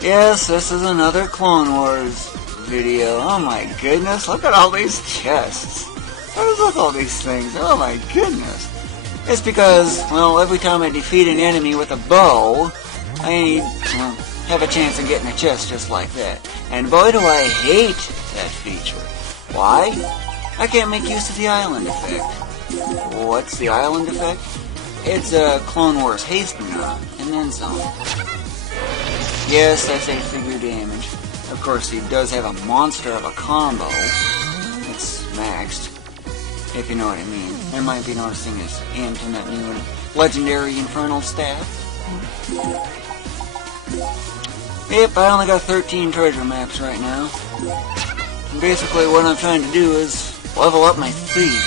Yes, this is another Clone Wars video. Oh my goodness, look at all these chests. What is with all these things? Oh my goodness. It's because, well, every time I defeat an enemy with a bow, I have a chance of getting a chest just like that. And boy do I hate that feature. Why? I can't make use of the island effect. What's the island effect? It's a Clone Wars hasten and then some. Yes, that's 8-figure damage. Of course, he does have a monster of a combo. It's maxed, if you know what I mean. There might be noticing his hint in that new legendary infernal staff. Yep, I only got 13 treasure maps right now. And basically what I'm trying to do is level up my thief.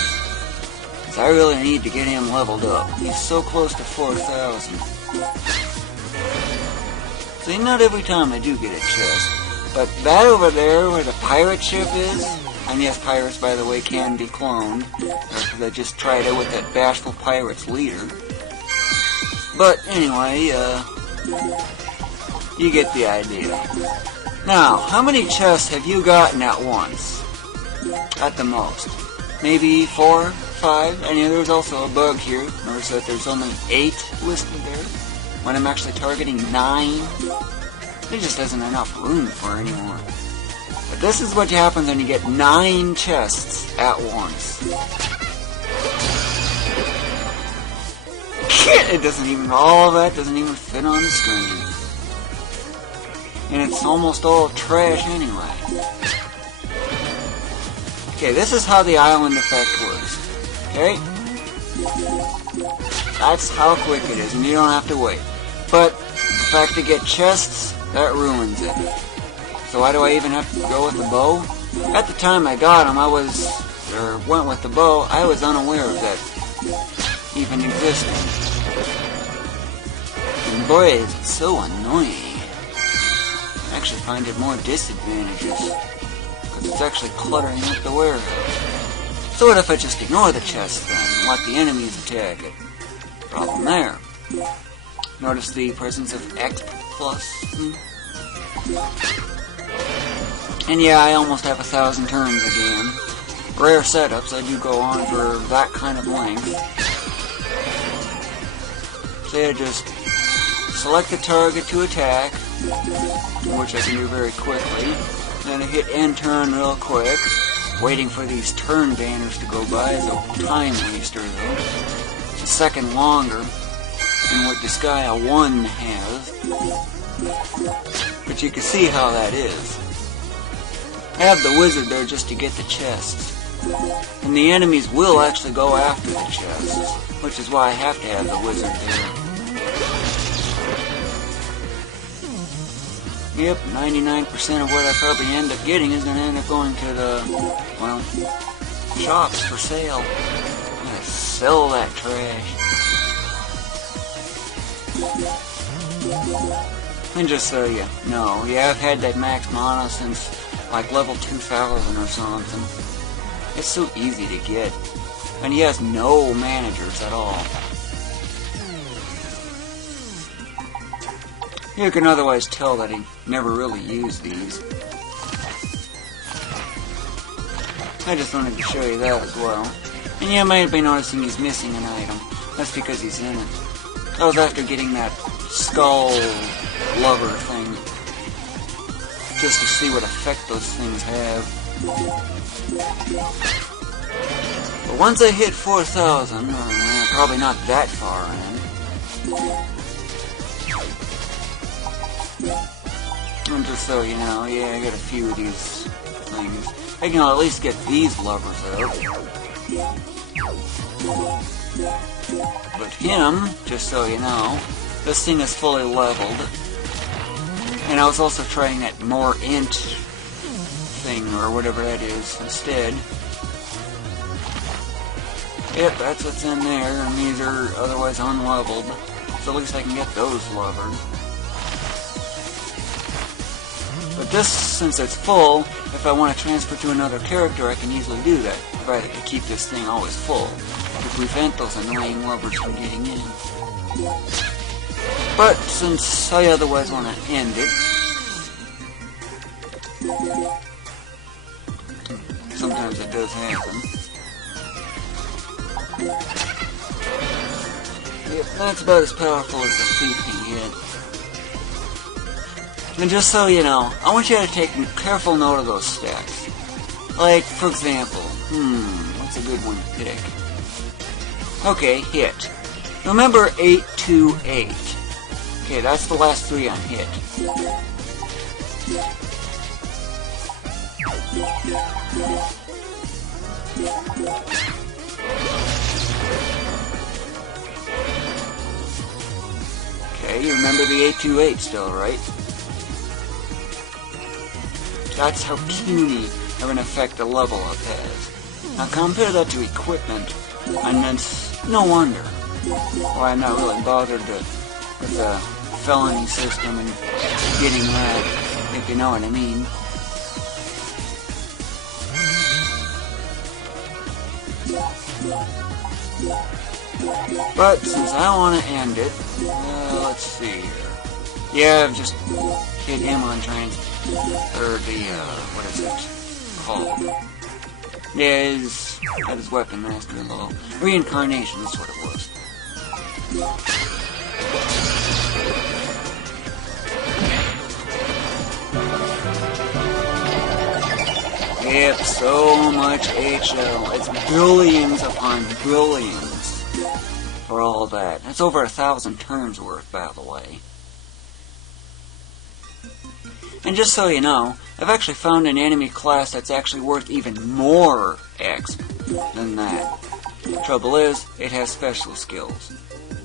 Because I really need to get him leveled up. He's so close to 4,000. See, not every time I do get a chest. But that over there where the pirate ship is, and yes, pirates, by the way, can be cloned, because I just tried it with that bashful pirate's leader. But anyway, you get the idea. Now, how many chests have you gotten at once? At the most. Maybe 4, 5? And there's also a bug here. Notice that there's only 8 listed there, when I'm actually targeting 9. There just isn't enough room for anymore. But this is what happens when you get 9 chests at once. It doesn't even, all of that doesn't even fit on the screen. And it's almost all trash anyway. Okay, this is how the island effect works. Okay? That's how quick it is, and you don't have to wait. But the fact to get chests, that ruins it. So why do I even have to go with the bow? At the time I got them, went with the bow, I was unaware of that even existing. And boy, is it so annoying. I actually find it more disadvantageous, because it's actually cluttering up the warehouse. So what if I just ignore the chest then, and let the enemies attack it? Problem there. Notice the presence of X+. And yeah, I almost have 1,000 turns again. Rare setups, I do go on for that kind of length. So I just select the target to attack, which I can do very quickly. Then I hit end turn real quick. Waiting for these turn banners to go by is a time waster though. It's a second longer than what Disgaea 1 has. But you can see how that is. I have the wizard there just to get the chests. And the enemies will actually go after the chests, which is why I have to have the wizard there. Yep, 99% of what I probably end up getting is going to end up going to the, well, shops for sale. I'm going to sell that trash. And just so you know, yeah, I've had that max mana since like level 2000 or something. It's so easy to get. And he has no managers at all. You can otherwise tell that he never really used these. I just wanted to show you that as well. And you might be noticing he's missing an item. That's because he's in it. I was after getting that skull lover thing, just to see what effect those things have. But once I hit 4,000, or probably not that far in, and just so you know, yeah, I got a few of these things. I can at least get these lovers out. But him, just so you know, this thing is fully leveled. And I was also trying that more int thing, or whatever that is, instead. Yep, that's what's in there, and these are otherwise unleveled. So at least I can get those lovers. But this, since it's full, if I want to transfer to another character, I can easily do that, provided I keep this thing always full, to prevent those annoying lovers from getting in. But since I otherwise want to end it, sometimes it does happen. Yep, that's about as powerful as the thief can get. And just so you know, I want you to take careful note of those stats. Like, for example, what's a good one to pick? Okay, hit. Remember 828. Okay, that's the last 3 on hit. Okay, you remember the 828 still, right? That's how puny of an effect a level up has. Now compare that to equipment, and it's no wonder why I'm not really bothered with the felony system and getting that, if you know what I mean. But since I want to end it, let's see here. Yeah, I've just hit him on trying, or the, what is it called? Yeah, his weapon master low. Reincarnation, that's what it was. Yep, so much HL. It's billions upon billions for all that. That's over 1,000 turns worth, by the way. And just so you know, I've actually found an enemy class that's actually worth even more XP than that. Trouble is, it has special skills.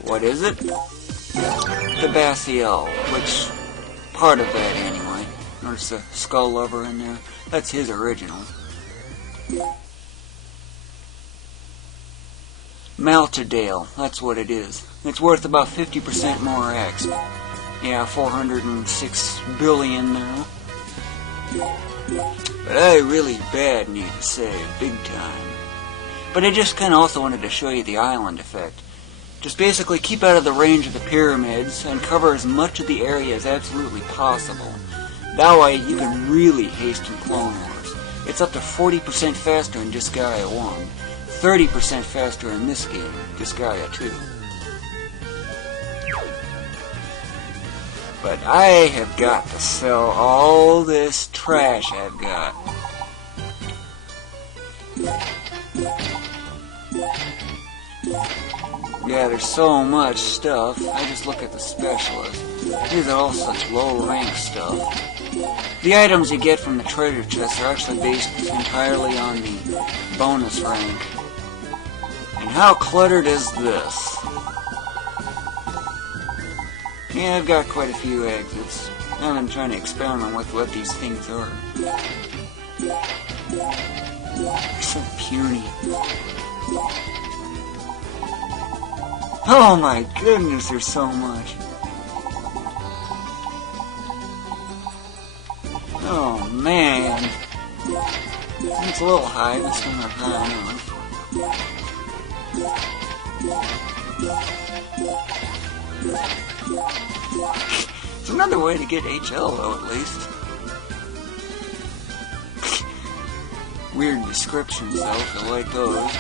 What is it? The Bassiel, which, part of that anyway. Notice the skull lover in there? That's his original. Maltodale, that's what it is. It's worth about 50% more X. Yeah, 406 billion now. But I really bad need to save, big time. But I just kinda also wanted to show you the island effect. Just basically keep out of the range of the pyramids and cover as much of the area as absolutely possible. That way you can really hasten Clone Wars. It's up to 40% faster in Disgaea 1, 30% faster in this game, Disgaea 2. But I have got to sell all this trash I've got. Yeah, there's so much stuff. I just look at the specialists. These are all such low-rank stuff. The items you get from the treasure chests are actually based entirely on the bonus rank. And how cluttered is this? Yeah, I've got quite a few exits. I've been trying to experiment with what these things are. They're so puny. Oh my goodness, there's so much. Oh man. It's a little high, but still not high enough. It's another way to get HL though, at least. Weird descriptions though, if you like those.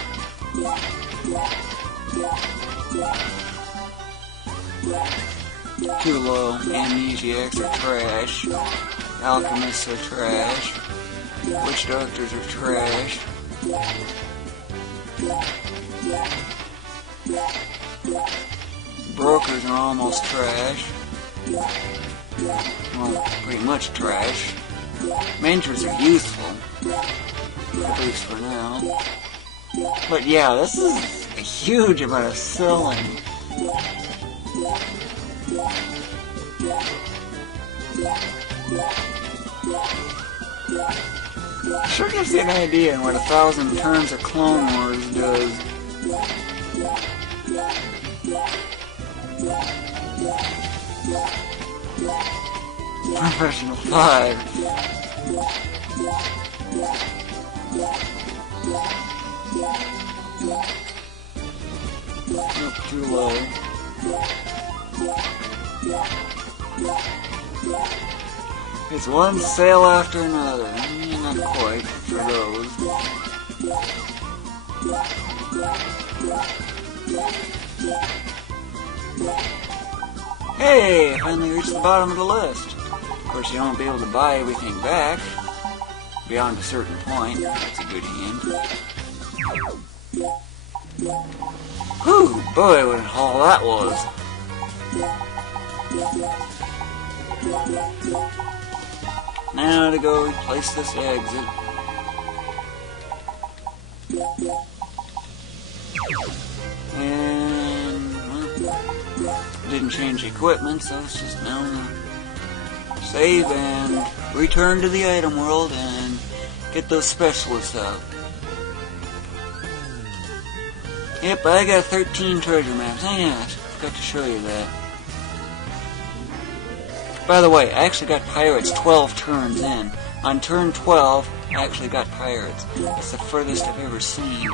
Too low. Amnesiacs are trash. Alchemists are trash. Witch doctors are trash. Brokers are almost trash. Well, pretty much trash. Mentors are useful. At least for now. But yeah, this is a huge amount of selling. Sure gives you an idea on what 1,000 turns of Clone Wars does. Professional 5. Nope, too low. It's one sale after another. Not quite for those. Hey, I finally reached the bottom of the list. Of course, you won't be able to buy everything back beyond a certain point. That's a good hint. Whew, boy, what a haul that was. Now to go replace this exit. And, well, didn't change equipment, so it's just now save and return to the item world and get those specialists out. Yep, I got 13 treasure maps. Oh yeah, I forgot to show you that. By the way, I actually got pirates 12 turns in. On turn 12, I actually got pirates. That's the furthest I've ever seen.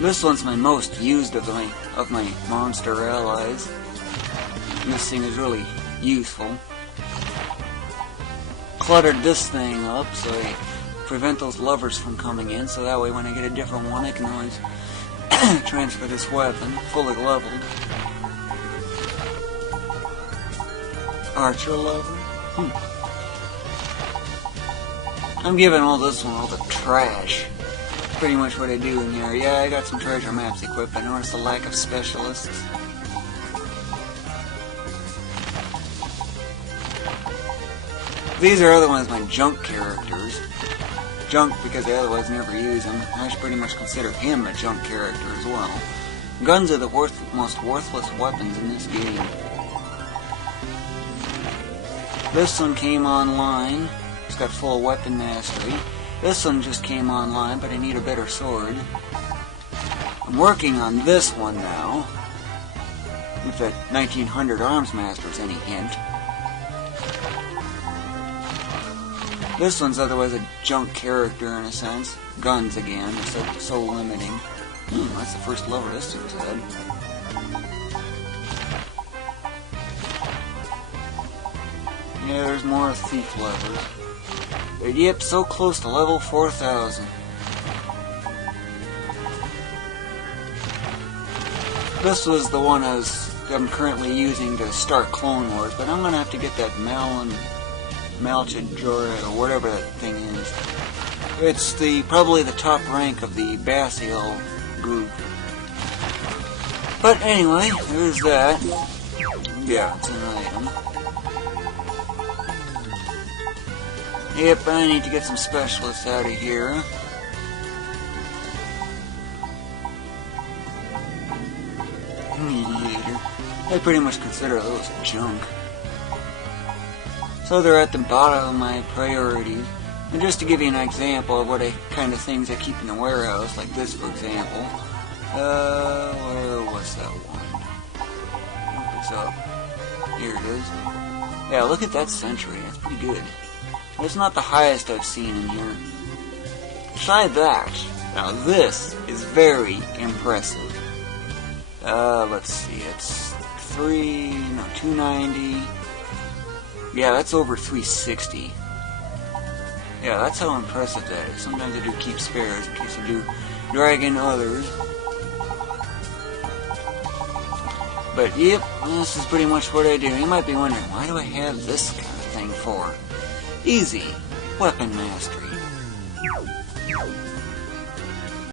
This one's my most used of my monster allies. And this thing is really useful. Cluttered this thing up so I prevent those lovers from coming in, so that way when I get a different one I can always transfer this weapon fully leveled. Archer lover? I'm giving all this one all the trash. Pretty much what I do in here. Yeah, I got some treasure maps equipped. I noticed the lack of specialists. These are otherwise my junk characters. Junk because I otherwise never use him. I should pretty much consider him a junk character as well. Guns are the most worthless weapons in this game. This one came online. It's got full weapon mastery. This one just came online, but I need a better sword. I'm working on this one now. If that 1900 Arms Master is any hint. This one's otherwise a junk character in a sense. Guns again, so limiting. That's the first lover this thing's had. Yeah, there's more thief levers. But yep, so close to level 4000. This was the one I'm currently using to start Clone Wars, but I'm gonna have to get that Malchadora or whatever that thing is. It's probably the top rank of the Basial group. But anyway, there's that. Yeah, it's an item. Yep, I need to get some specialists out of here. Mediator. I pretty much consider those junk. So they're at the bottom of my priorities. And just to give you an example of what kind of things I keep in the warehouse, like this for example. Where was that one? Hope it's up. Here it is. Yeah, look at that sentry. That's pretty good. It's not the highest I've seen in here. Try that. Now this is very impressive. Let's see, it's 290. Yeah, that's over 360. Yeah, that's how impressive that is. Sometimes I do keep spares in case I do drag in others. But yep, this is pretty much what I do. You might be wondering, why do I have this kind of thing for? Easy. Weapon mastery.